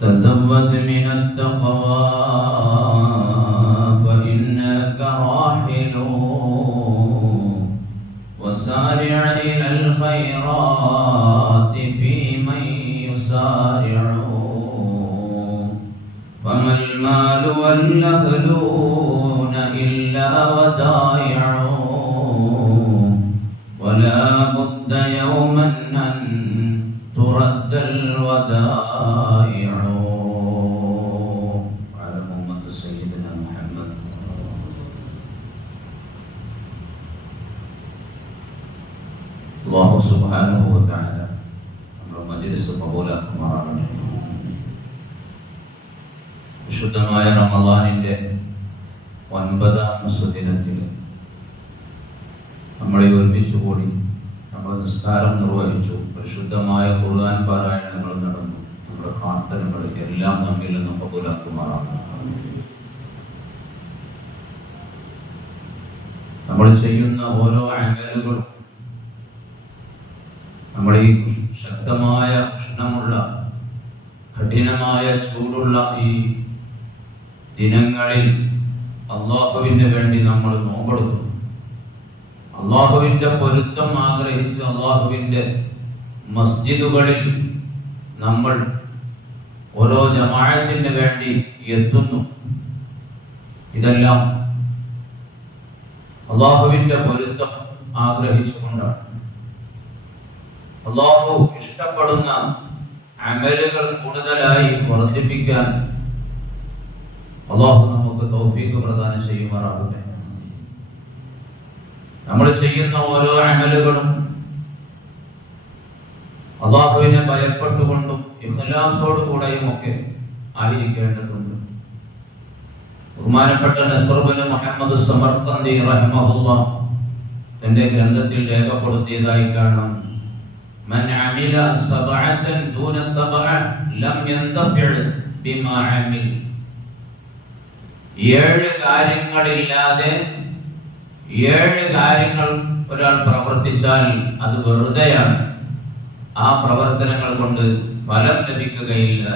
تزود من التقوى فإنك راحل. وسارع إلى الخيرات في من يسارع. فما المال والأهلون إلا ودائع. ولا بد يوما أن ترد الودائع നമ്മളെ ഒരുമിച്ച് കൂടി നമ്മൾ നിസ്കാരം നിർവഹിച്ചു. പരിശുദ്ധമായ ഖുർആൻ പാരായണങ്ങൾ നടന്നു. നമ്മുടെ പ്രാർത്ഥനകൾ എല്ലാം നമ്മിൽ നിന്ന് പകുലാക്കുമാറാണ് നമ്മൾ ചെയ്യുന്ന ഓരോ അമലുകളും നമ്മൾ ഈ ശക്തമായ ഉഷ്ണമുള്ള കഠിനമായ ചൂടുള്ള ഈ ദിനങ്ങളിൽ അള്ളാഹുവിന് വേണ്ടി നമ്മൾ നോമ്പെടുക്കുന്നു. അള്ളാഹുവിന്റെ പൊരുത്തം ആഗ്രഹിച്ച് അള്ളാഹുവിന്റെ മസ്ജിദുകളിൽ നമ്മൾ ഓരോ ജമാഅത്തിന് വേണ്ടി എത്തുന്നു. ഇതെല്ലാം അള്ളാഹുവിന്റെ പൊരുത്തം ആഗ്രഹിച്ചുകൊണ്ടാണ്. അള്ളാഹു ഇഷ്ടപ്പെടുന്ന അമലുകൾ കൂടുതലായി വർദ്ധിപ്പിക്കാൻ അള്ളാഹു നമുക്ക് തൗഫീഖ് പ്രദാനം ചെയ്യുമാറാകട്ടെ. നമ്മൾ ചെയ്യുന്ന ഓരോ അമലുകളും അള്ളാഹുവിനെ ഭയപ്പെട്ടുകൊണ്ടും ഇഖ്ലാസോടു കൂടെയും ഒക്കെ ആയിരിക്കേണ്ടതുണ്ട് ബഹുമാനപ്പെട്ട നസറുബിന് മുഹമ്മദ് സമർക്കന്തി റഹ്മഹുല്ല തന്റെ ഗ്രന്ഥത്തിൽ രേഖപ്പെടുത്തിയതായി കാണാം من عمل سبعة دون السبعة لم ينتفع بما عمل ഏഴ് കാര്യങ്ങളില്ലാതെ ഏഴ് കാര്യങ്ങൾ ഒരാൾ പ്രവർത്തിച്ചാൽ അത് വെറുതെയാണ്. ആ പ്രവർത്തനങ്ങൾ കൊണ്ട് ഫലം ലഭിക്കുകയില്ല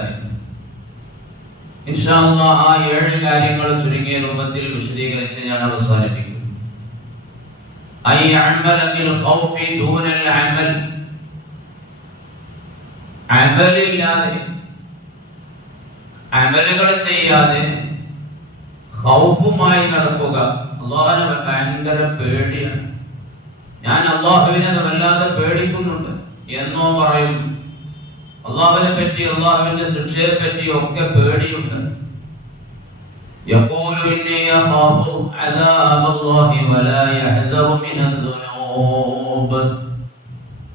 ഇൻഷാ അല്ലാഹ് ആ ഏഴ് കാര്യങ്ങൾ ചുരുങ്ങിയ രൂപത്തിൽ വിശദീകരിച്ച് ഞാൻ അവസാനിപ്പിക്കും. അമലുകൾ ചെയ്യാതെ നടക്കുക. അള്ളാഹിനെ ഭയങ്കര പേടിയാണ് ഞാൻ അള്ളാഹുവിനെ വല്ലാതെ പേടിക്കുന്നുണ്ട് എന്നോ പറയും അള്ളാഹുവിനെ പറ്റി അള്ളാഹുവിന്റെ ശിക്ഷയെ പറ്റി ഒക്കെ പേടിയുണ്ട് يقول إني أخاف عذاب الله ولا يحذر من الذنوب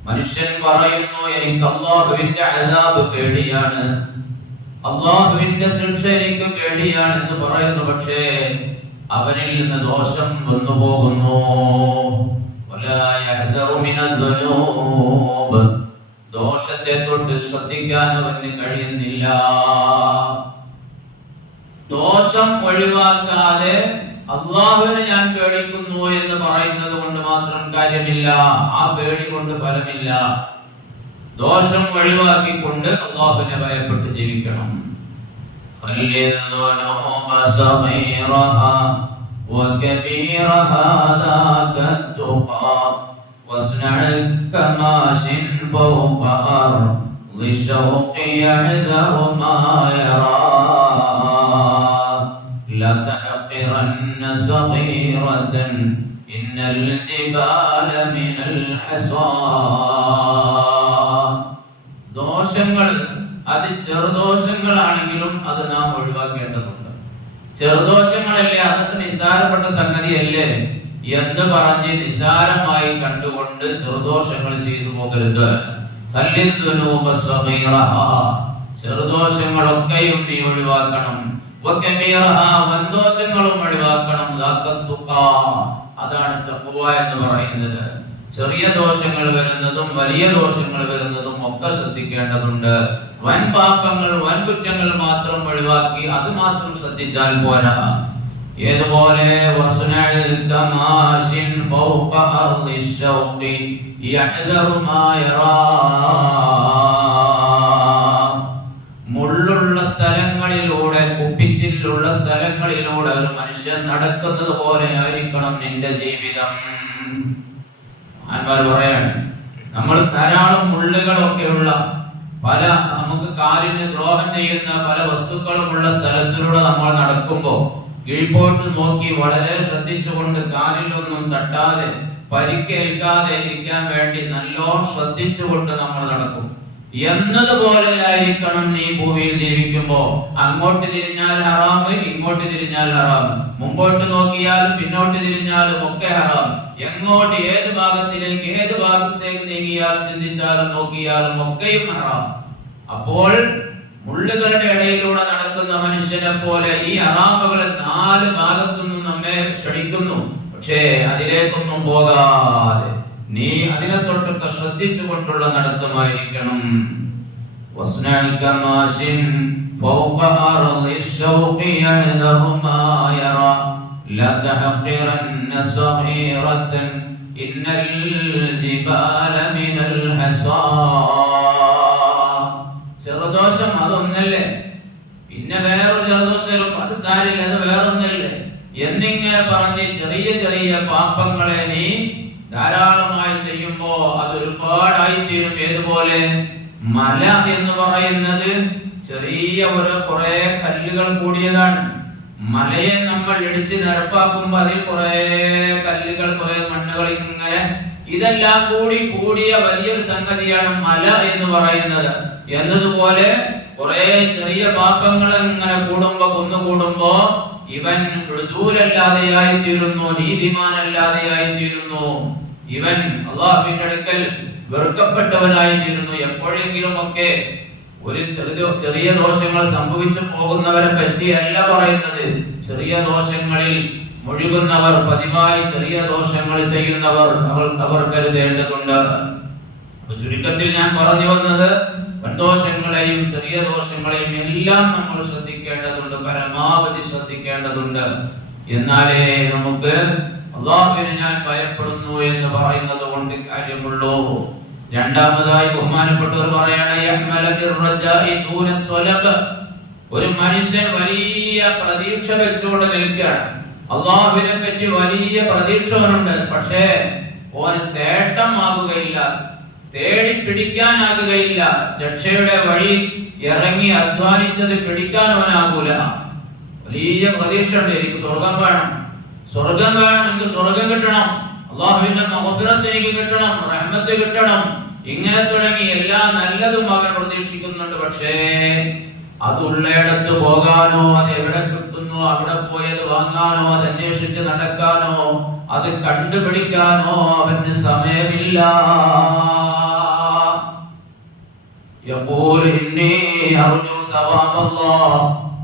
മനുഷ്യൻ പറയുന്നു എനിക്ക് അള്ളാഹുവിന്റെ അതാബ് പേടിയാണ് അള്ളാഹുവിന്റെ ശിക്ഷ എനിക്ക് പേടിയാണ് എന്ന് പറയുന്നു പക്ഷേ അവനിൽ നിന്ന് ദോഷം വന്നു പോകുന്നു ദോഷത്തെ തൊട്ട് ശ്രദ്ധിക്കാൻ അവന് കഴിയുന്നില്ല. ദോഷം ഒഴിവാക്കാതെ അള്ളാഹുവിനെ ഞാൻ പേടിക്കുന്നു എന്ന് പറയുന്നത് കൊണ്ട് മാത്രം കാര്യമില്ല. ആ പേടി കൊണ്ട് ഫലമില്ല. ദോഷം ഒഴിവാക്കിക്കൊണ്ട് അള്ളാഹുവിനെ ഭയപ്പെട്ട് ജീവിക്കണം. الذنوب صغيرها وكبيرها ذاك التقى واصنع كماش فوق أرض الشوق يعذر ما يرى لا تحقرن صغيرة إن الجبال من الحصى ദോഷങ്ങൾ അത് ചെറുദോഷങ്ങളാണെങ്കിലും അത് നാം ഒഴിവാക്കേണ്ടതുണ്ട് ചെറുദോഷങ്ങളല്ലേ അതൊക്കെ നിസ്സാരപ്പെട്ട സംഗതിയല്ലേ എന്ന് പറഞ്ഞ് നിസ്സാരമായി കണ്ടുകൊണ്ട് ചെറുദോഷങ്ങൾ ചെയ്തു പോകരുത്. ചെറുദോഷങ്ങളൊക്കെയും നീ ഒഴിവാക്കണം. വൻദോഷങ്ങളും ഒഴിവാക്കണം. അതാണ് തഖ്വ എന്ന് പറയുന്നത് ചെറിയ ദോഷങ്ങൾ വരുന്നതും വലിയ ദോഷങ്ങൾ വരുന്നതും ഒക്കെ ശ്രദ്ധിക്കേണ്ടതുണ്ട്. വൻ പാപങ്ങൾ വൻ കുറ്റങ്ങൾ മാത്രം ഒഴിവാക്കി അത് മാത്രം ശ്രദ്ധിച്ചാൽ പോരാ. ഏതുപോലെ മുള്ളുള്ള സ്ഥലങ്ങളിലൂടെ കുപ്പിച്ചിലുള്ള സ്ഥലങ്ങളിലൂടെ ഒരു മനുഷ്യൻ നടക്കുന്നത് പോലെ ആയിരിക്കണം നിന്റെ ജീവിതം. ആന്മാർ പറയാണ് നമ്മൾ ധാരാളം മുള്ളുകളൊക്കെയുള്ള പല നമുക്ക് കാലിന് ദ്രോഹം ചെയ്യുന്ന പല വസ്തുക്കളുമുള്ള സ്ഥലത്തിലൂടെ നമ്മൾ നടക്കുമ്പോൾ കീഴ്പോട്ട് നോക്കി വളരെ ശ്രദ്ധിച്ചുകൊണ്ട് കാലിലൊന്നും തട്ടാതെ പരിക്കേൽക്കാതെ ഇരിക്കാൻ വേണ്ടി നല്ലോണം ശ്രദ്ധിച്ചുകൊണ്ട് നമ്മൾ നടക്കും. എന്നതുപോലെയായിരിക്കണം നീ ഭൂമിയിൽ ജീവിക്കുമ്പോ. അങ്ങോട്ട് തിരിഞ്ഞാൽ ഹറാം ഇങ്ങോട്ട് തിരിഞ്ഞാൽ ഹറാം. മുമ്പോട്ട് നോക്കിയാലും പിന്നോട്ട് തിരിഞ്ഞാലും ഒക്കെ ഹറാം. എങ്ങോട്ട് ഏത് ഭാഗത്തിലേക്ക് ഏത് ഭാഗത്തേക്ക് നീങ്ങിയാലും ചിന്തിച്ചാലും നോക്കിയാലും ഒക്കെയും ഹറാം. അപ്പോൾ മുള്ളുകളുടെ ഇടയിലൂടെ നടക്കുന്ന മനുഷ്യനെ പോലെ ഈ ഹറാമുകളെ നാല് ഭാഗത്തു നിന്നും നമ്മെ ക്ഷണിക്കുന്നു. പക്ഷേ അതിലേക്കൊന്നും പോകാതെ. നീ അതിനെ തൊട്ടൊക്കെ ശ്രദ്ധിച്ചുകൊണ്ടുള്ള നടത്തമായിരിക്കണം واصنع كماش فوق أرض الشوق يعذر ما يرى لا تحقرن صغيرة إن الجبال من الحصى ചെറുദോഷം അതൊന്നല്ലേ പിന്നെ വേറൊരു ജലദോഷം അത് സാരില്ല അത് വേറൊന്നല്ലേ എന്നിങ്ങനെ പറഞ്ഞ് ചെറിയ ചെറിയ പാപങ്ങളെ നീ ധാരാളമായി ചെയ്യുമ്പോ അത് ഒരുപാടായി തീരും ഏതുപോലെ? മല എന്ന് പറയുന്നത് ചെറിയ ഒരു കുറെ കല്ലുകൾ കൂടിയതാണ്. മലയെ നമ്മൾ ഇടിച്ച് നിരപ്പാക്കുമ്പോ അതിൽ കുറെ കല്ലുകൾ കുറെ മണ്ണുകൾ ഇങ്ങനെ ഇതെല്ലാം കൂടി കൂടിയ വലിയൊരു സംഗതിയാണ് മല എന്ന് പറയുന്നത്. എന്നതുപോലെ കുറെ ചെറിയ പാപങ്ങൾ ഇങ്ങനെ കൂടുമ്പോ കുന്നുകൂടുമ്പോ ഇവൻ മൃദൂലല്ലാതെയായി തീരുന്നു നീതിമാനല്ലാതെയായി തീരുന്നു ഇവൻ അള്ളാഹുവിന്റെ അടുക്കൽ വെറുക്കപ്പെട്ടവനായി തീരുന്നു. എപ്പോഴെങ്കിലും ഒക്കെ ഒരു ചെറിയ ചെറിയ ദോഷങ്ങൾ സംഭവിച്ചു പോകുന്നവരെ പറ്റിയല്ല പറയുന്നത്. ചെറിയ ദോഷങ്ങളിൽ മുഴുകുന്നവർ പതിവായി ചെറിയ ദോഷങ്ങൾ ചെയ്യുന്നവർ അവർ അവർ കരുതേണ്ടതുണ്ട്. ചുരുക്കത്തിൽ ഞാൻ പറഞ്ഞു വന്നത് വൻദോഷങ്ങളെയും ചെറിയ ദോഷങ്ങളെയും എല്ലാം നമ്മൾ ശ്രദ്ധിക്കേണ്ടതുണ്ട് പരമാവധി ശ്രദ്ധിക്കേണ്ടതുണ്ട്. എന്നാലേ നമുക്ക് അള്ളാഹുവിനെ ഞാൻ ഭയപ്പെടുന്നു എന്ന് പറയുന്നത് കൊണ്ട് കാര്യമുള്ളൂ. രണ്ടാമതായി ബഹുമാനപ്പെട്ടവർ പറയാണ്. ഒരു മനുഷ്യൻ വലിയ പ്രതീക്ഷ വെച്ചുകൊണ്ട് നിൽക്കുകയാണ്. അള്ളാഹുവിനെ പറ്റി വലിയ പ്രതീക്ഷ അവനുണ്ട് പക്ഷേ ഓന് തേട്ടമാകുകയില്ല തേടി പിടിക്കാനാകുകയില്ല രക്ഷയുടെ വഴി ഇറങ്ങി അധ്വാനിച്ചത് പിടിക്കാൻ അവനാകൂല. വലിയ പ്രതീക്ഷ ഉണ്ട് എനിക്ക് സ്വർഗം വേണം സ്വർഗം വേണം എനിക്ക് സ്വർഗം കിട്ടണം അള്ളാഹുവിന്റെ മഹഫിറത്ത് എനിക്ക് കിട്ടണം റഹ്മത്ത് കിട്ടണം ഇങ്ങനെ തുടങ്ങി എല്ലാ നല്ലതും അവൻ പ്രതീക്ഷിക്കുന്നുണ്ട് പക്ഷേ അതുള്ളയിടത്ത് പോകാനോ അത് എവിടെ കിട്ടുന്നു അവിടെ പോയി അത് വാങ്ങാനോ അത് അന്വേഷിച്ച് നടക്കാനോ അത് കണ്ടുപിടിക്കാനോ അവന് സമയമില്ല يقول إني أرجو ثواب الله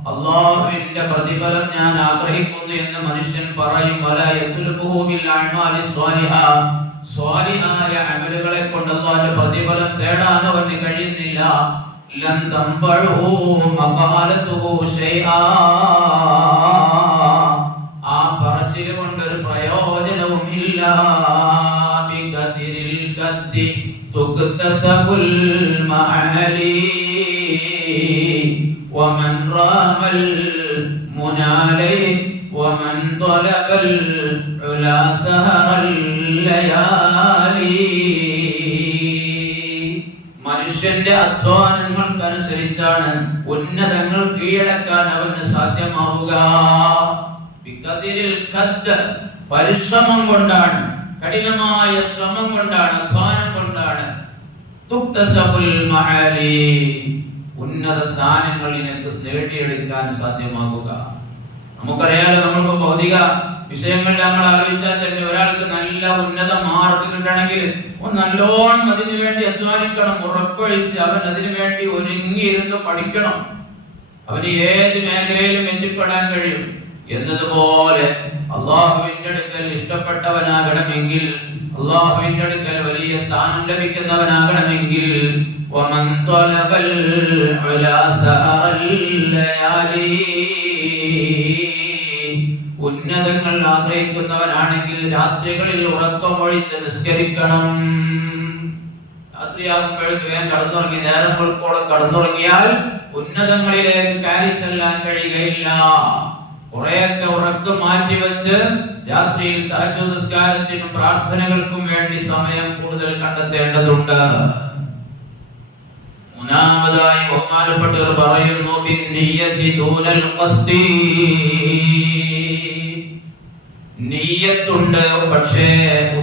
അള്ളാഹുവിന്റെ പ്രതിഫലം ഞാൻ ആഗ്രഹിക്കുന്നു എന്ന് മനുഷ്യൻ പറയും സ്വാലിഹായ അമലുകളെ കൊണ്ട് അള്ളാഹുവിന്റെ പ്രതിഫലം തേടാൻ അവന് കഴിയുന്നില്ല. ആ ومن رام المنالي ومن طلب العلا سهر الليالي മനുഷ്യന്റെ അധ്വാനങ്ങൾക്കനുസരിച്ചാണ് ഉന്നതങ്ങൾ കീഴടക്കാൻ അവന് സാധ്യമാവുക ബിഖദിരിൽ ഖദ്ദ് പരിശ്രമം കൊണ്ടാണ് കഠിനമായ ശ്രമം കൊണ്ടാണ് അധ്വാനം കൊണ്ടാണ് തുക്തസബുൽ മഅലി ഉന്നത സ്ഥാനങ്ങൾ നിനക്ക് നേടിയെടുക്കാൻ സാധ്യമാകുക. നമുക്കറിയാലോ നമ്മൾക്ക് ഭൗതിക വിഷയങ്ങൾ നമ്മൾ ആലോചിച്ചാൽ തന്നെ ഒരാൾക്ക് നല്ല ഉന്നത മാർക്ക് കിട്ടണമെങ്കിൽ നല്ലോണം അതിനു വേണ്ടി അധ്വാനിക്കണം ഉറപ്പൊഴിച്ച് അവൻ അതിനു വേണ്ടി ഒരുങ്ങിയിരുന്ന് പഠിക്കണം. അവന് ഏത് മേഖലയിലും എത്തിപ്പെടാൻ കഴിയും. എന്നതുപോലെ അള്ളാഹുവിന്റെ അടുക്കൽ ഇഷ്ടപ്പെട്ടവനാകണമെങ്കിൽ അള്ളാഹുവിന്റെ അടുക്കൽ വലിയ സ്ഥാനം ലഭിക്കുന്നവനാകണമെങ്കിൽ ഉന്നതങ്ങൾ ആഗ്രഹിക്കുന്നവനാണെങ്കിൽ രാത്രികളിൽ ഉറക്കം ഒഴിച്ച് നിസ്കരിക്കണം. രാത്രിയാകുമ്പോഴേക്ക് വേഗം കടന്നുറങ്ങി നേരം കടന്നുറങ്ങിയാൽ ഉന്നതങ്ങളിലേക്ക് കാര്യം ചെല്ലാൻ കഴിയുകയില്ല. കുറെയൊക്കെ ഉറക്കം മാറ്റിവെച്ച് രാത്രിയിൽ താജു നിസ്കാരത്തിനും പ്രാർത്ഥനകൾക്കും വേണ്ടി സമയം കൂടുതൽ കണ്ടെത്തേണ്ടതുണ്ട്. മൂന്നാമതായി ബഹുമാനപ്പെട്ടവർ പറയുന്നു നീയത്തുണ്ട് പക്ഷേ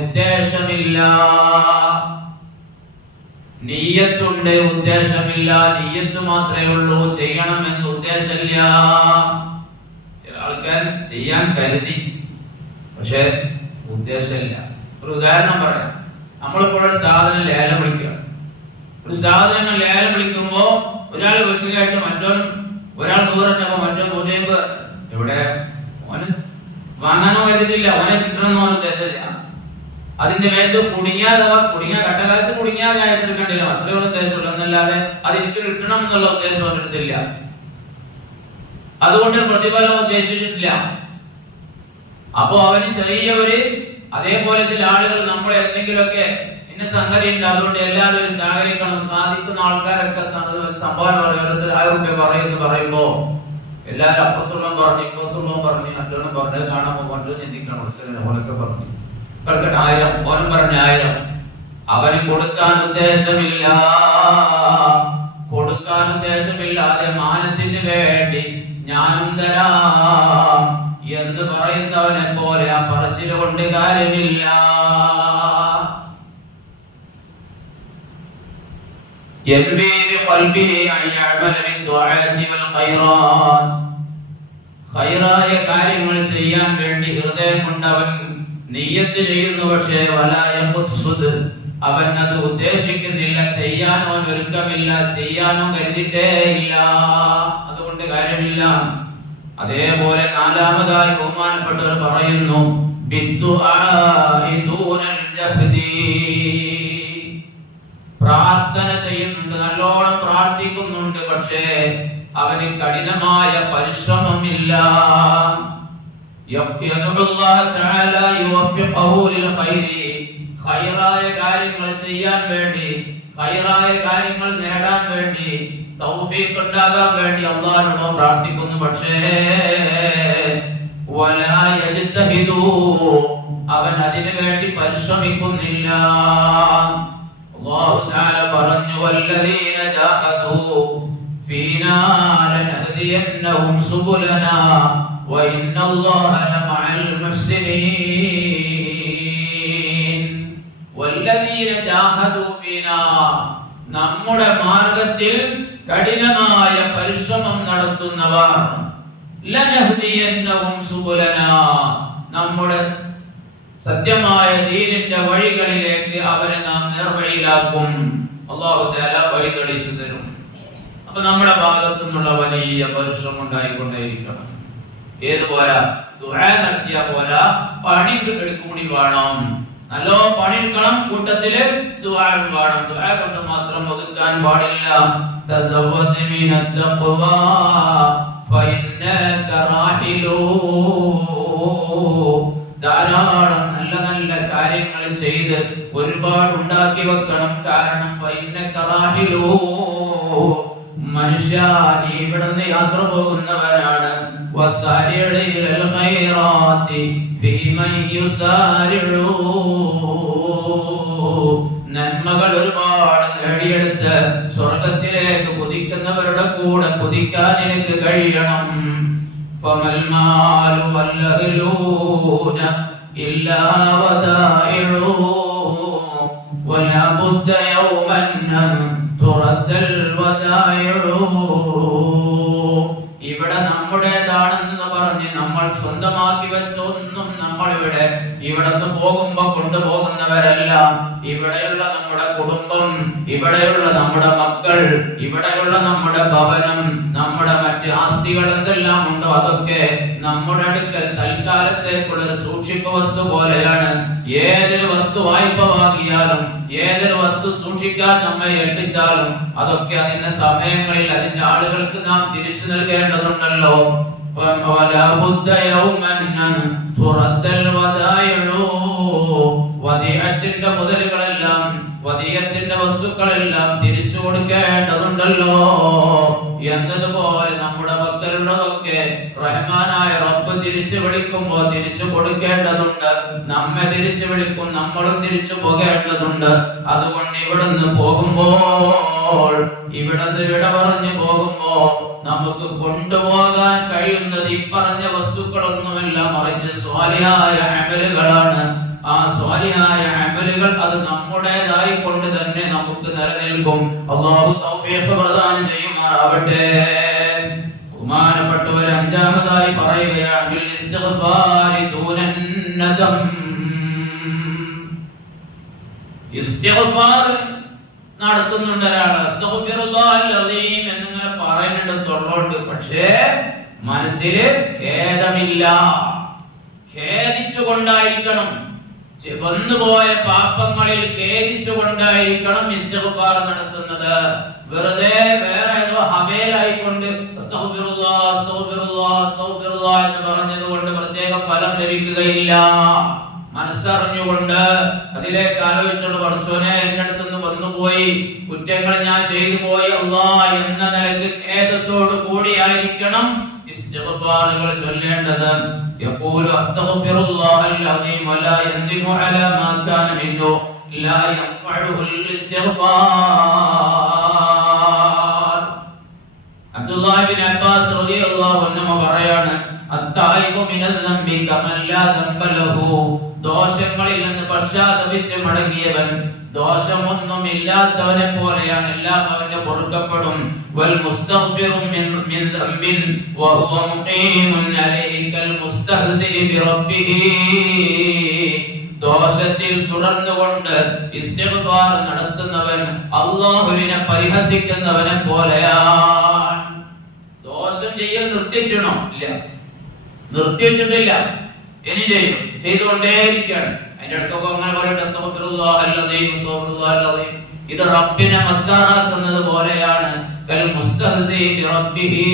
ഉദ്ദേശമില്ല. നീയത്തുണ്ട് ഉദ്ദേശമില്ല. നീയത്ത് മാത്രമേ ഉള്ളൂ ചെയ്യണം എന്ന് ഉദ്ദേശമില്ല. ആൾക്കാർ ചെയ്യാൻ കരുതി. പക്ഷെ ഉദ്ദേശമില്ല. ഒരു ഉദാഹരണം പറയാം. നമ്മളിപ്പോൾ ഒരു സാധനം ലേലം വിളിക്കുക. ഒരു സാധനം ലേലം വിളിക്കുമ്പോ ഒരാൾ വെക്കുകയായിട്ട് മറ്റോൻ ഒരാൾ ദൂരം മറ്റോ ദൂരേക്ക് ഇവിടെ ഓന് വാങ്ങാനോ വരുന്നില്ല ഓനെ കിട്ടണമെന്ന് ഉദ്ദേശമില്ല. അതിന്റെ മേത്ത് കുടുങ്ങിയാതവ കുടുങ്ങിയ കട്ടകാലത്ത് കുടുങ്ങിയാതായിട്ട് എടുക്കേണ്ടി വരും. അത്രയുള്ള ഉദ്ദേശമുള്ളൂ. എന്നല്ലാതെ അത് എനിക്ക് കിട്ടണം എന്നുള്ള ഉദ്ദേശം അവരെടുത്തില്ല അതുകൊണ്ട് പ്രതിഫലം ഉദ്ദേശിച്ചിട്ടില്ല അപ്പോ അവന് ചെറിയ ഒരു അതേപോലെ ആളുകൾ നമ്മളെ എന്തെങ്കിലുമൊക്കെ ഇന്ന സംഗതി ഉണ്ട് അതുകൊണ്ട് എല്ലാവരും സഹകരിക്കണം സാധിക്കുന്ന ആൾക്കാരൊക്കെ സംഭവം സംഭാവന പറയുന്ന പറയുമ്പോ എല്ലാവരും അപ്പുറത്തുള്ള പറഞ്ഞു ഇപ്പുറത്തുള്ള പറഞ്ഞു മറ്റുള്ള പറഞ്ഞു കാണുമ്പോ കൊണ്ട് ചിന്തിക്കണം ഓനൊക്കെ പറഞ്ഞു. കിടക്കട്ടെ ആയിരം ഓനും പറഞ്ഞ ആയിരം. അവന് കൊടുക്കാൻ ഉദ്ദേശമില്ല. കൊടുക്കാൻ ഉദ്ദേശമില്ലാതെ മാനത്തിന് വേണ്ടി ഞാനും തരാം എന്ന് പറയുന്നവനെ പോലെ ആ പറച്ചില് കൊണ്ട് കാര്യമില്ല ينبي بقلبه أن يعمل بالدعاء والخيرات ഖൈറായ കാര്യങ്ങൾ ചെയ്യാൻ വേണ്ടി ഹൃദയം കൊണ്ടവൻ നീയത്ത് ചെയ്യുന്നു പക്ഷേ വലായ ഖുസ്ദ്. അവൻ അത് ഉദ്ദേശിക്കുന്നില്ല ചെയ്യാനോ അവൻ ഒരുക്കമില്ല ചെയ്യാനോ കരുതിട്ടേ ഇല്ല അതുകൊണ്ട് കാര്യമില്ല. അതേപോലെ നാലാമതായി ബഹുമാനപ്പെട്ടവർ പറയുന്നു പ്രാർത്ഥന ചെയ്യുന്നുണ്ട് നല്ലോണം പ്രാർത്ഥിക്കുന്നുണ്ട് പക്ഷേ അവന് കഠിനമായ പരിശ്രമമില്ല. കാര്യങ്ങൾ ചെയ്യാൻ വേണ്ടി കാര്യങ്ങൾ നേടാൻ വേണ്ടി തൗഫീഖ് ഉണ്ടാകാൻ വേണ്ടി അള്ളാഹിനോട് പ്രാർത്ഥിക്കുന്നു. പക്ഷേ അവൻ അതിനു വേണ്ടി പരിശ്രമിക്കുന്നില്ല. അല്ലാഹു തആല പറഞ്ഞു വല്ലദീന ജാഹദൂ ഫീനാ ലനഹദിയന്നഹും സുബുലനാ അല്ലാഹ ലമഅൽ മുഹ്സിനീൻ. വല്ലദീന ജാഹദൂ ഫീനാ നമ്മുടെ മാർഗത്തിൽ കഠിനമായ പരിശ്രമം നടത്തുന്നവർ നമ്മുടെ സത്യമായ ദീനിന്റെ വഴികളിലേക്ക് അവരെ നാം നേർവഴിയിലാക്കും. അള്ളാഹു തആല വഴി തെളിച്ചു തരും. അപ്പൊ നമ്മുടെ ഭാഗത്തു നിന്നുള്ള വലിയ പരിശ്രമം ഉണ്ടായിക്കൊണ്ടേയിരിക്കണം. ഏത് പോരാ? ദുആ നടത്തിയ പോരാ. പണി കൂടി വേണം. നല്ലോ പണിയെടുക്കണം. കൂട്ടത്തിൽ ദുആ വേണം. ദുആ കൊണ്ട് മാത്രം ഒതുക്കാൻ പാടില്ല. തസവ്വദ് من التقوى فإنك راحل. ധാരാളം നല്ല നല്ല കാര്യങ്ങൾ ചെയ്ത് ഒരുപാട് ഉണ്ടാക്കി വെക്കണം. കാരണം മനുഷ്യ നീ ഇവിടുന്ന് യാത്ര പോകുന്നവരാണ് ഖൈറാത്തി ഫീമൻ യുസാരിഉ. നന്മകൾ ഒരുപാട് നേടിയെടുത്ത് സ്വർഗത്തിലേക്ക് കുതിക്കുന്നവരുടെ കൂടെ കുതിക്കാൻ എനിക്ക് കഴിയണം فما المال والأهلون إلا ودائع ولا بد يوما أن ترد الودائع സ്വന്തമാക്കി വെച്ച ഒന്നും നമ്മൾ ഇവിടെ ഇവിടുന്ന് പോകുമ്പോ കൊണ്ടുപോകുന്നവരല്ല. ഇവിടെയുള്ള നമ്മുടെ കുടുംബം ഇവിടെയുള്ള നമ്മുടെ മക്കൾ ഇവിടെയുള്ള നമ്മുടെ ഭവനം നമ്മുടെ മറ്റ് ആസ്തികൾ എന്തെല്ലാം ഉണ്ടോ അതൊക്കെ നമ്മുടെ അടുക്കൽ തൽക്കാലത്തേക്കുള്ള സൂക്ഷിപ്പ് വസ്തു പോലെയാണ്. ഏതൊരു വസ്തു വായ്പ വാങ്ങിയാലും ഏതൊരു വസ്തു സൂക്ഷിക്കാൻ നമ്മെ ഏൽപ്പിച്ചാലും അതൊക്കെ അതിന്റെ സമയങ്ങളിൽ അതിന്റെ ആളുകൾക്ക് നാം തിരിച്ചു നൽകേണ്ടതുണ്ടല്ലോ. ولا بد يوما أن ترد الودائع വദിയത്തിന്റെ മുതലുകളെല്ലാം വദിയത്തിന്റെ വസ്തുക്കളെല്ലാം തിരിച്ചു കൊടുക്കേണ്ടതുണ്ടല്ലോ എന്നതുപോലെ നമ്മുടെ പക്കലുള്ളതൊക്കെ റഹ്മാനായ റബ്ബ് തിരിച്ചു വിളിക്കുമ്പോ തിരിച്ചു കൊടുക്കേണ്ടതുണ്ട് നമ്മെ തിരിച്ചു വിളിക്കും നമ്മളും തിരിച്ചു പോകേണ്ടതുണ്ട് അതുകൊണ്ട് ഇവിടുന്ന് പോകുമ്പോൾ ഇവിടുന്ന് വിട പറഞ്ഞു പോകുമ്പോ നമുക്ക് കൊണ്ടുപോകാൻ കഴിയുന്നത് ഈ പറഞ്ഞ വസ്തുക്കളൊന്നുമല്ല മറിച്ച് സ്വാലിയായ അമലുകളാണ്. ആ സ്വാലിയായ അമലുകൾ അത് നമ്മുടേതായി കൊണ്ട് തന്നെ നമുക്ക് നിലനിൽക്കും. അള്ളാഹു തൗഫീഖ് പ്രദാനം ചെയ്യുമാറാവട്ടെ. ബഹുമാനപ്പെട്ടവർ അഞ്ചാമതായി പറയുകയാണ് ബിൽ ഇസ്തിഗ്ഫാരി ദൂനൻ ഇസ്തിഗ്ഫാർ നടത്തുന്നുണ്ട് ഒരാൾ എന്നിങ്ങനെ പറയുന്നുണ്ട് തൊള്ളോണ്ട് പക്ഷേ മനസ്സിൽ ഖേദമില്ല. ഖേദിച്ചുകൊണ്ടായിരിക്കണം. വന്നുപോയ പാപങ്ങളിൽ ഖേദിച്ചുകൊണ്ടായിരിക്കണം ഇസ്തിഗ്ഫാർ നടത്തുന്നത്. വെറുതെ വേറെ ഏതോ ഹബേലായിക്കൊണ്ട് എന്ന് പറഞ്ഞത് കൊണ്ട് പ്രത്യേകം ഫലം ലഭിക്കുകയില്ല. മനസ്സറിഞ്ഞുകൊണ്ട് അതിലേക്ക് ആലോചിച്ചുകൊണ്ട് പഠിച്ചോനെ എന്റെ വന്നുപോയി. കുറ്റങ്ങൾ ഞാൻ ചെയ്തു പോയി അല്ലാ എന്ന നിലയ്ക്ക് ഖേദത്തോട് കൂടിയായിരിക്കണം ഇസ്തിഗ്ഫാറുകൾ ചൊല്ലേണ്ടത്. യഖൂലു അസ്തഗ്ഫിറുല്ലാഹൽ അലീം വലാ യന്ദിമു അലാ മാ കാന മിന്നു ലാ യൻഫഉഹുൽ ഇസ്തിഗ്ഫാർ. അബ്ദുല്ലാഹി ബിൻ അബ്ബാസ് റളിയല്ലാഹു അൻഹു പറയാണ് അത്തായിബു മിനൽ ദംബി കമൻ ലാ ദോഷങ്ങളിൽ നിന്ന് പശ്ചാത്തപിച്ച് മടങ്ങിയവൻ ദോഷമൊന്നും ഇല്ലാത്തവനെ പോലെയാണ്. എല്ലാം അവന്റെ പൊറുക്കപ്പെടും. വൽ മുസ്തഗ്ഫിറു മിൻ മിൻ ദംബിൻ വഹുവ മുഖീമുൻ അലൈഹി കൽ മുസ്തഹ്സി ബിറബ്ബിഹി ദോഷത്തിൽ തുടർന്നുകൊണ്ട് ഇസ്തിഗ്ഫാർ നടത്തുന്നവൻ അള്ളാഹുവിനെ പരിഹസിക്കുന്നവനെ പോലെയാണ്. ദോഷം ചെയ്യൽ നിർത്തിച്ചിടണോ. ഇല്ല. നിർത്തിച്ചിട്ടില്ല. ഇനി ചെയ്യും. ചെയ്തുകൊണ്ടേയിരിക്കുകയാണ് അതിന്റെ അടുത്തൊക്കെ അങ്ങനെ പറയട്ടെ. ഇത് റബ്ബിനെ മക്കാറാക്കുന്നത് പോലെയാണ് ബിറബ്ബിഹി.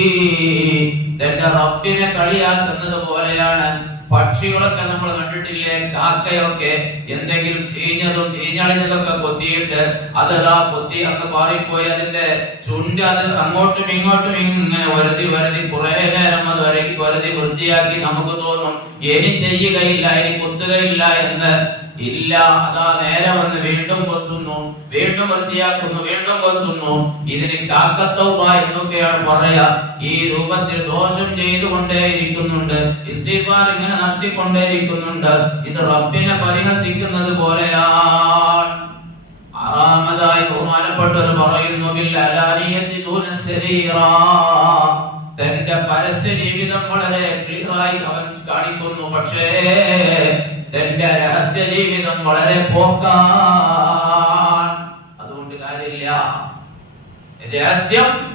തന്റെ റബ്ബിനെ കളിയാക്കുന്നത് പോലെയാണ് പക്ഷികളൊക്കെ നമ്മൾ കണ്ടിട്ടില്ലേ? കാക്കയൊക്കെ എന്തെങ്കിലും ചീഞ്ഞതും ചീഞ്ഞളിഞ്ഞതൊക്കെ കൊത്തിയിട്ട് അത് ആ കൊത്തി അങ്ങ് പാറിപ്പോയി. അതിന്റെ ചുണ്ട് അത് അങ്ങോട്ടും ഇങ്ങോട്ടും ഇങ്ങനെ വരതി വരതി കുറെ നേരം അത് വരക്കി വരതി വൃത്തിയാക്കി നമുക്ക് തോന്നും ഇനി ചെയ്യുകയില്ല ഇനി കൊത്തുകയില്ല എന്ന് ഇല്ല. അതാ നേരെ വന്ന് വീണ്ടും കൊത്തുന്നു. വീണ്ടും വൃത്തിയാക്കുന്നു വീണ്ടും കൊത്തുന്നു ഇതിന് കാക്കത്തൗബ എന്നൊക്കെയാണ് പറയാ ഈ രൂപത്തിൽ ദോഷം ചെയ്തുകൊണ്ടേയിരിക്കുന്നുണ്ട്. ഇസ്തിഗ്ഫാർ ഇങ്ങനെ നടത്തിക്കൊണ്ടേയിരിക്കുന്നുണ്ട്. ഇത് റബ്ബിനെ പരിഹസിക്കുന്നത് പോലെയാണ്. ആറാമതായി ബഹുമാനപ്പെട്ടവർ പറയുന്നു തന്റെ പരസ്യ ജീവിതം വളരെ ക്ലിയറായി അവൻ കാണിക്കുന്നു. പക്ഷേ തന്റെ രഹസ്യ ജീവിതം വളരെ പോക്കാൻ അതുകൊണ്ട് രഹസ്യം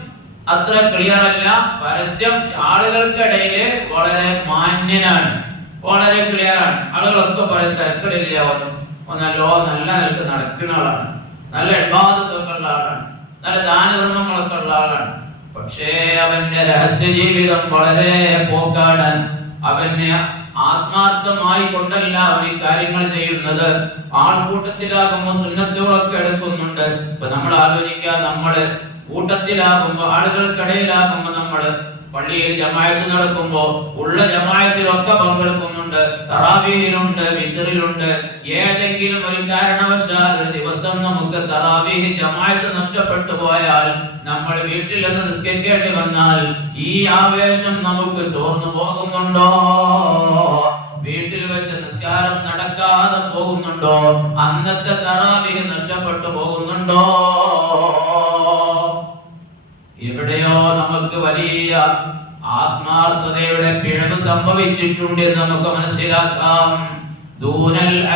അത്ര ക്ലിയർ അല്ല. പരസ്യം ആളുകൾക്കിടയിൽ വളരെ മാന്യനാണ്. വളരെ ക്ലിയർ ആണ്. ആളുകളൊക്കെ പറയും തിരക്കടില്ല അവൻ നല്ലോ നിലയ്ക്ക് നടക്കുന്ന ആളാണ്. നല്ല എൺപാദത്തൊക്കെ ഉള്ള ആളാണ്. നല്ല ദാനധർമ്മങ്ങളൊക്കെ ഉള്ള ആളാണ്. പക്ഷേ അവന്റെ രഹസ്യ ജീവിതം വളരെ പോക്കാടാൻ അവന് ആത്മാർത്ഥമായി കൊണ്ടല്ല അവർ ഈ കാര്യങ്ങൾ ചെയ്യുന്നത്. ആൾക്കൂട്ടത്തിലാകുമ്പോ സുന്നത്തുകളൊക്കെ എടുക്കുന്നുണ്ട്. ഇപ്പൊ നമ്മൾ ആലോചിക്കുക നമ്മൾ കൂട്ടത്തിലാകുമ്പോ ആളുകൾക്കിടയിലാകുമ്പോ നമ്മൾ പള്ളിയിൽ ജമായത്ത് നടക്കുമ്പോ ഉള്ള ജമായത്തിലൊക്കെ പങ്കെടുക്കുന്നുണ്ട്. തറാവീഹിലുണ്ട് വിത്തറിലുണ്ട്. ഏതെങ്കിലും ഒരു കാരണവശാൽ ഒരു ദിവസം നമുക്ക് തറാവീഹ് ജമായത്ത് നഷ്ടപ്പെട്ടു പോയാൽ നമ്മൾ വീട്ടിൽ നിന്ന് നിസ്കരിക്കേണ്ടി വന്നാൽ ഈ ആവേശം നമുക്ക് ചോർന്നു പോകുന്നുണ്ടോ? വീട്ടിൽ വെച്ച് നിസ്കാരം നടക്കാതെ പോകുന്നുണ്ടോ? അന്നത്തെ തറാവീഹ് നഷ്ടപ്പെട്ടു പോകുന്നുണ്ടോ? വലിയ ആത്മാർത്ഥതയുടെ പിഴവ് സംഭവിച്ചിട്ടുണ്ട് എന്ന് നമുക്ക് മനസ്സിലാക്കാം. ദൂനൽ.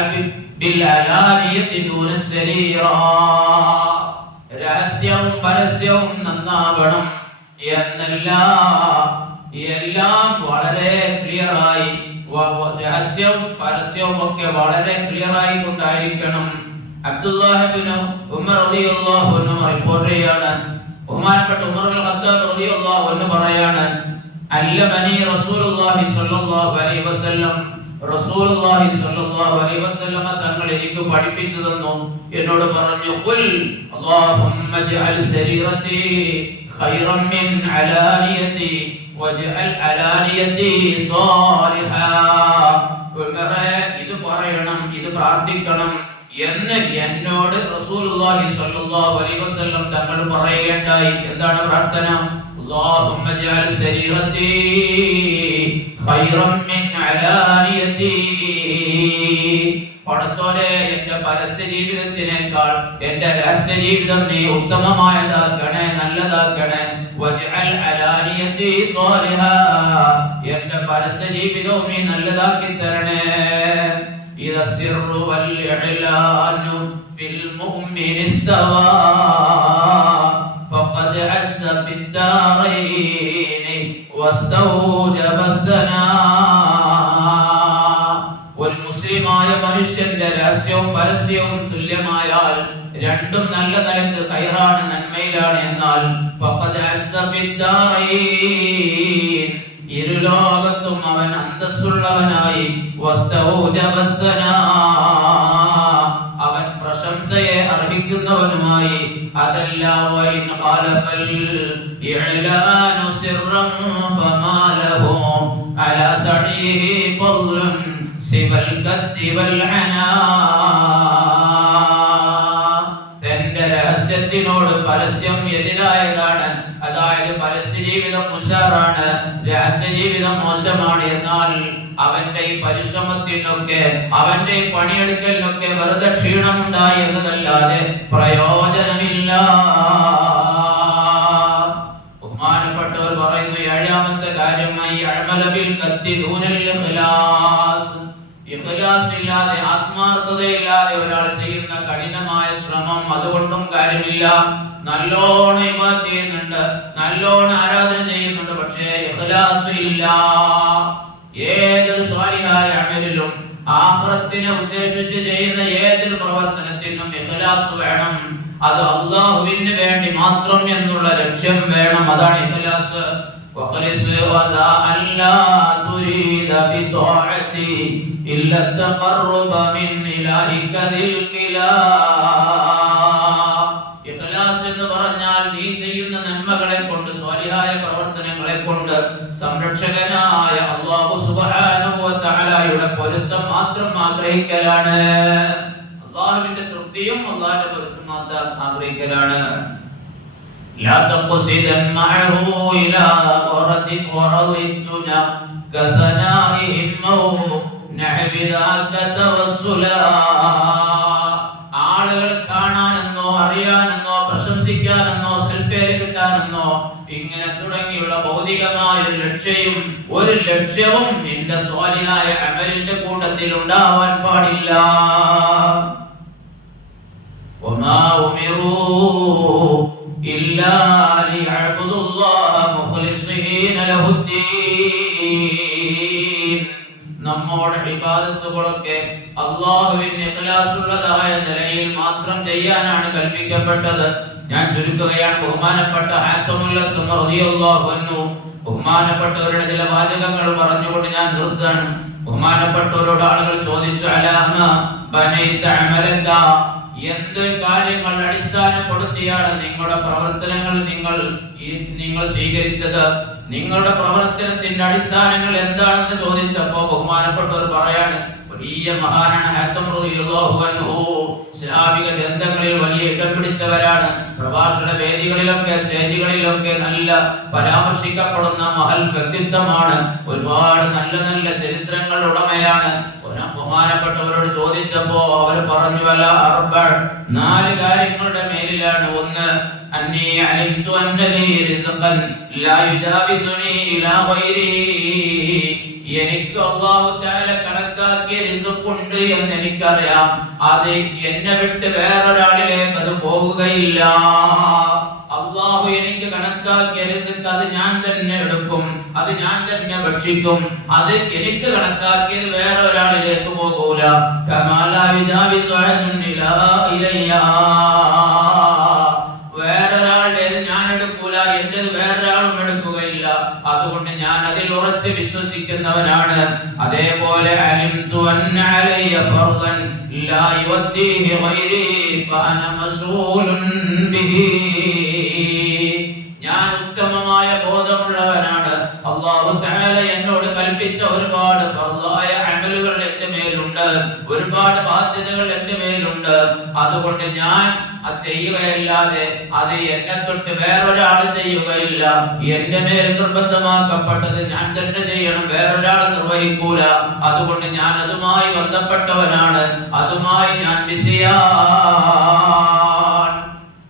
രഹസ്യവും പരസ്യവും നന്നാവണം എന്നല്ല. എല്ലാം വളരെ ക്ലിയറായി രഹസ്യം പരസ്യവും ഒക്കെ വളരെ ക്ലിയറായി കൊണ്ടായിരിക്കണം. അബ്ദുല്ലാഹിബിന് ഉമർ റിപ്പോർട്ട് ചെയ്യാണ്. ബഹുമാനപ്പെട്ട ഉമർ അൽ ഖത്താബ് റളിയല്ലാഹു അൻഹു പറയാണ് റസൂലുള്ളാഹി സ്വല്ലല്ലാഹു അലൈഹി വസല്ലം റസൂലുള്ളാഹി സ്വല്ലല്ലാഹു അലൈഹി എനിക്ക് പഠിപ്പിച്ചു തന്നു എന്നോട് പറഞ്ഞു. അല്ലാഹുമ്മ ജഅൽ സരീറതി മിൻ ഇത് പറയണം ഇത് പ്രാർത്ഥിക്കണം എന്ന് എന്നോട് റസൂലുള്ളാഹി സ്വല്ലല്ലാഹു അലൈഹി വസല്ലം തങ്ങൾ പറയുകയുണ്ടായി എന്താണ് പ്രാർത്ഥന اللهم اجعل سريرتي خيرا من علانيتي പടച്ചോനെ എന്റെ പരസ്യ ജീവിതത്തിനേക്കാൾ എന്റെ രഹസ്യ ജീവിതം നീ ഉത്തമമായതാക്കണേ നല്ലതാക്കണേ വജ്അൽ അലാനിയതി സ്വാലിഹാ എന്റെ പരസ്യ ജീവിതവും നീ നല്ലതാക്കി തരണേ إذا السر والإعلان في المؤمن استوى فقد عز في الدارين واستوجب الثناء ഒരു മുസ്ലിമായ മനുഷ്യന്റെ രഹസ്യവും പരസ്യവും തുല്യമായാൽ രണ്ടും നല്ല നിലക്ക് ഹൈറാണ് നന്മയിലാണ് എന്നാൽ ഫഖദ് അസ്സ ഫിദ്ദാറൈൻ. ഇരുലോകത്തും അവൻ അന്തസ്സുള്ളവനായി. അവൻ പ്രശംസയെ അർഹിക്കുന്നവനുമായി. തന്റെ രഹസ്യത്തിനോട് പരസ്യം എതിരായതാണ്. ജീവിതം ഉഷാറാണ്. രഹസ്യ ജീവിതം മോശമാണ്. എന്നാൽ അവന്റെ ഈ പരിശ്രമത്തിനൊക്കെ അവന്റെ പണിയെടുക്കലിനൊക്കെ വെറുതെ ക്ഷീണമുണ്ടായി എന്നതല്ലാതെ പ്രയോജനമില്ല. ബഹുമാനപ്പെട്ടവർ പറയുന്നു ഏഴാമത്തെ കാര്യമായി അഴമലബിൽ കത്തി ദൂനൽ ഇല്ലാതെ ആത്മാർത്ഥതയില്ലാതെ ഒരാൾ ചെയ്യുന്ന കഠിനമായ ശ്രമം അതുകൊണ്ടും കാര്യമില്ല. നല്ലോണം ഇബാദത്ത് ചെയ്യുന്നുണ്ട് നല്ലോണം ആരാധന ചെയ്യുന്നുണ്ട് പക്ഷേ ഇഖ്ലാസ് ഇല്ല ഏതൊരു സ്വാലിഹായ അമലിലും ആഖിറത്തിനെ ഉദ്ദേശിച്ച് ചെയ്യുന്ന ഏതൊരു പ്രവർത്തനത്തിനും ഇഖ്ലാസ് വേണം അത് അള്ളാഹുവിന് വേണ്ടി മാത്രം എന്നുള്ള ലക്ഷ്യം വേണം അതാണ് ഇഖ്ലാസ് وخلص وذا ألا تريد بطاعتي إلا التقرب من إلهك ذي الكلام സംരക്ഷകനായ അല്ലാഹു സുബ്ഹാനഹു വ തആലയുടെ പൊരുത്തം മാത്രം ആഗ്രഹിക്കലാണ് അല്ലാഹുവിന്റെ തൃപ്തിയും അല്ലാഹുവിന്റെ പൊരുത്തം മാത്രം ആഗ്രഹിക്കലാണ് لا تقصدا معه إلى ورد ورد الدنيا كثنائهم أو نحو ذاك توسلا ആളുകൾ കാണാനെന്നോ അറിയാനെന്നോ പ്രശംസിക്കാനെന്നോ സെൽപ്പേര് കിട്ടാനെന്നോ ഇങ്ങനെ തുടങ്ങിയുള്ള ഭൗതികമായ ഒരു ലക്ഷ്യവും ഒരു ലക്ഷ്യവും നിന്റെ സ്വാലിയായ അമലിന്റെ കൂട്ടത്തിൽ ഉണ്ടാവാൻ പാടില്ല. നമ്മോട് വിവാദത്തുകളൊക്കെ അള്ളാഹുവിൻ നിഖലാസുള്ളതായ നിലയിൽ മാത്രം ചെയ്യാനാണ് കൽപ്പിക്കപ്പെട്ടത്. ഞാൻ ചുരുക്കുകയാണ്. ബഹുമാനപ്പെട്ട ബഹുമാനപ്പെട്ടവരുടെ ചില വാചകങ്ങൾ പറഞ്ഞുകൊണ്ട് ഞാൻ നിർത്തുകയാണ്. ബഹുമാനപ്പെട്ടവരോട് ആളുകൾ ചോദിച്ചു അലാമ എന്ത് കാര്യങ്ങൾ അടിസ്ഥാനപ്പെടുത്തിയാണ് നിങ്ങളുടെ പ്രവർത്തനങ്ങൾ നിങ്ങൾ നിങ്ങൾ സ്വീകരിച്ചത്? നിങ്ങളുടെ പ്രവർത്തനത്തിന്റെ അടിസ്ഥാനങ്ങൾ എന്താണെന്ന് ചോദിച്ചപ്പോ ബഹുമാനപ്പെട്ടവർ പറയാണ് വലിയ മഹാനാണ്. ഇസ്ലാമിക ഗ്രന്ഥങ്ങളിൽ വലിയ ഇടം പിടിച്ചവരാണ്. പ്രഭാഷണ വേദികളിലൊക്കെ സ്റ്റേജുകളിലൊക്കെ നല്ല പരാമർശിക്കപ്പെടുന്ന മഹൽ വ്യക്തിത്വമാണ്. ഒരുപാട് നല്ല നല്ല ചരിത്രങ്ങൾ ഉടമയാണ്. ബഹുമാനപ്പെട്ടവരോട് ചോദിച്ചപ്പോ അവർ പറഞ്ഞു അല്ല അർബ നാല് കാര്യങ്ങളുടെ മേലിലാണ്. ഒന്ന് അന്നീ അലിത്തു അന്നലി ലാ ഇലാ എനിക്ക് അള്ളാഹു തആല കണക്കാക്കിയ റിസുക്കുണ്ട് എന്ന് എനിക്കറിയാം. അത് എന്നെ വിട്ട് വേറൊരാളിലേക്ക് അത് പോകുകയില്ല അള്ളാഹു എനിക്ക് കണക്കാക്കിയ റിസുക്ക് അത് ഞാൻ തന്നെ എടുക്കും. അത് ഞാൻ തന്നെ ഭക്ഷിക്കും. അത് എനിക്ക് കണക്കാക്കിയത് വേറെ ഒരാളിലേക്ക് പോകൂല. കമാലാ യുജാവിസു പ്രതീക്ഷിക്കുന്നവനാണ് അതേപോലെ ഞാൻ ഉത്തമമായ ബോധമുള്ളവനാണ്. അള്ളാഹു താല എന്നോട് കൽപ്പിച്ച ഒരുപാട് ഫർളായ അമലുകൾ എന്റെ മേലുണ്ട്. ഒരുപാട് ബാധ്യതകൾ എന്റെ മേലുണ്ട്. അതുകൊണ്ട് ഞാൻ അത് ചെയ്യുകയല്ലാതെ അത് എന്നെ തൊട്ട് വേറൊരാൾ ചെയ്യുകയില്ല. എന്റെ മേൽ നിർബന്ധമാക്കപ്പെട്ടത് ഞാൻ തന്നെ ചെയ്യണം. വേറൊരാൾ നിർവഹിക്കൂല. അതുകൊണ്ട് ഞാൻ അതുമായി ബന്ധപ്പെട്ടവനാണ്. അതുമായി ഞാൻ ബിസിയാണ്.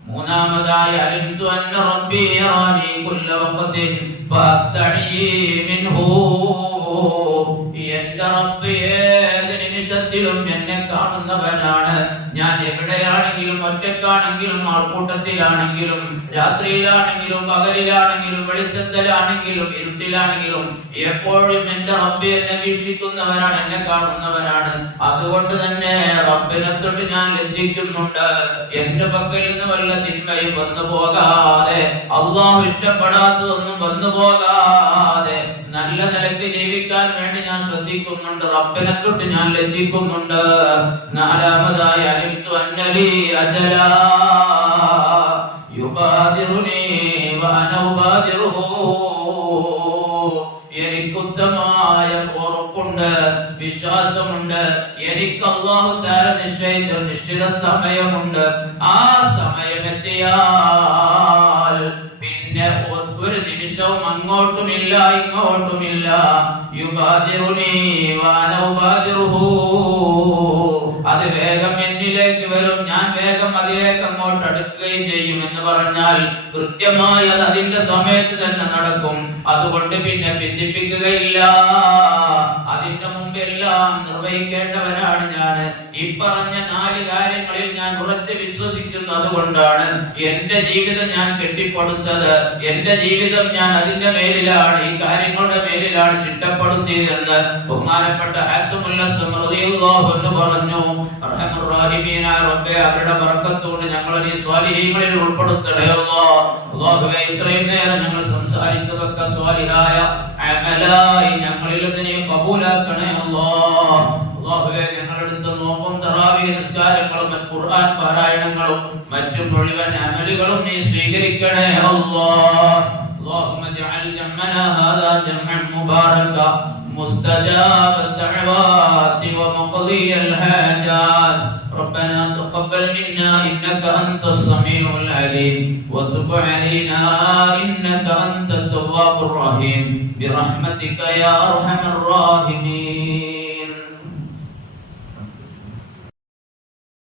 മൂന്നാമതായി അലിന്തു അന്ന റബ്ബി യറാനി കുല്ല വഖത്തിൻ ഫാസ്തഈ മിൻഹു. എന്റെ റബ്ബ് ഏത് നിമിഷത്തിലും കാണുന്നവനാണ്. ഞാൻ എവിടെയാണെങ്കിലും ഒറ്റക്കാണെങ്കിലും ആൾക്കൂട്ടത്തിലാണെങ്കിലും രാത്രിയിലാണെങ്കിലും പകലിലാണെങ്കിലും വെളിച്ചത്തിലാണെങ്കിലും ഇരുട്ടിലാണെങ്കിലും എപ്പോഴും എന്റെ റബ്ബ് എന്നെ വീക്ഷിക്കുന്നവനാണ് എന്നെ കാണുന്നവനാണ്. അതുകൊണ്ട് തന്നെ റബ്ബിനെ തൊട്ട് ഞാൻ ലജ്ജിക്കുന്നുണ്ട്. എന്റെ പക്കൽ നിന്ന് വല്ല തിന്മയും വന്നു പോകാതെ അള്ളാഹു ഇഷ്ടപ്പെടാത്തതൊന്നും വന്നു പോകാതെ നല്ല നിലയ്ക്ക് ജീവിക്കാൻ വേണ്ടി ഞാൻ ശ്രദ്ധിക്കുന്നുണ്ട്. റബ്ബിനെ തൊട്ട് ഞാൻ ലജ്ജിക്കുന്നുണ്ട്. നാലാമതായി അനിത്തു അന്നലി അജല. യുബാദിറുനി എനിക്ക് ഉത്തമമായ ഉറപ്പുണ്ട് വിശ്വാസമുണ്ട്. എനിക്ക് അള്ളാഹു താര നിശ്ചയിച്ച നിശ്ചിത സമയമുണ്ട്. ആ സമയം പിന്നെ ഒരു നിമിഷവും അങ്ങോട്ടുമില്ല ഇങ്ങോട്ടുമില്ല. അത് വേഗം എന്നിലേക്ക് വരും. ഞാൻ വേഗം അതിലേക്ക് അങ്ങോട്ട് അടുക്കുകയും ചെയ്യും എന്ന് പറഞ്ഞാൽ കൃത്യമായി അത് അതിന്റെ സമയത്ത് തന്നെ നടക്കും. അതുകൊണ്ട് പിന്നെ ഭിന്നിപ്പിക്കുകയില്ല. അതിന്റെ മുമ്പെല്ലാം നിർവഹിക്കേണ്ടവനാണ് ഞാൻ. ഈ പറഞ്ഞ നാല് കാര്യങ്ങളിൽ ഞാൻ ഉറച്ച് വിശ്വസിക്കുന്നു അതുകൊണ്ടാണ് എന്റെ ജീവിതം ഞാൻ കെട്ടിപ്പടുത്തത്. എന്റെ ജീവിതം ഞാൻ അതിന്റെ മേലിലാണ് ഈ കാര്യങ്ങളുടെ മേലിലാണ് ചിട്ടപ്പെടുത്തിയതെന്ന് ബഹുമാനപ്പെട്ട പറഞ്ഞു. അവരുടെ ബർക്കത്തുകൊണ്ട് ഞങ്ങൾ ഈ സ്വാലിഹീങ്ങളിൽ ഉൾപ്പെടുത്തണയോ ഇത്രയും നേരം ഞങ്ങൾ സംസാരിച്ചതൊക്കെ സ്വാലിഹായ അമലായി ഞങ്ങളിൽ നിന്ന് നീ കബൂലാക്കണേ അല്ലോ അല്ലാഹുവേ ഞങ്ങളെടുത്ത നോമ്പും തറാവീഹ് നിസ്കാരങ്ങളും മറ്റ് ഖുർആൻ പാരായണങ്ങളും മറ്റു മുഴുവൻ അമലുകളും നീ സ്വീകരിക്കണേ അല്ലാഹ് اللهم اجعل جمعنا هذا جمعا مباركا مستجاب الدعوات ومقضي الحاجات ربنا تقبل منا انك انت السميع العليم وتب علينا انك انت التواب الرحيم برحمتك يا ارحم الراحمين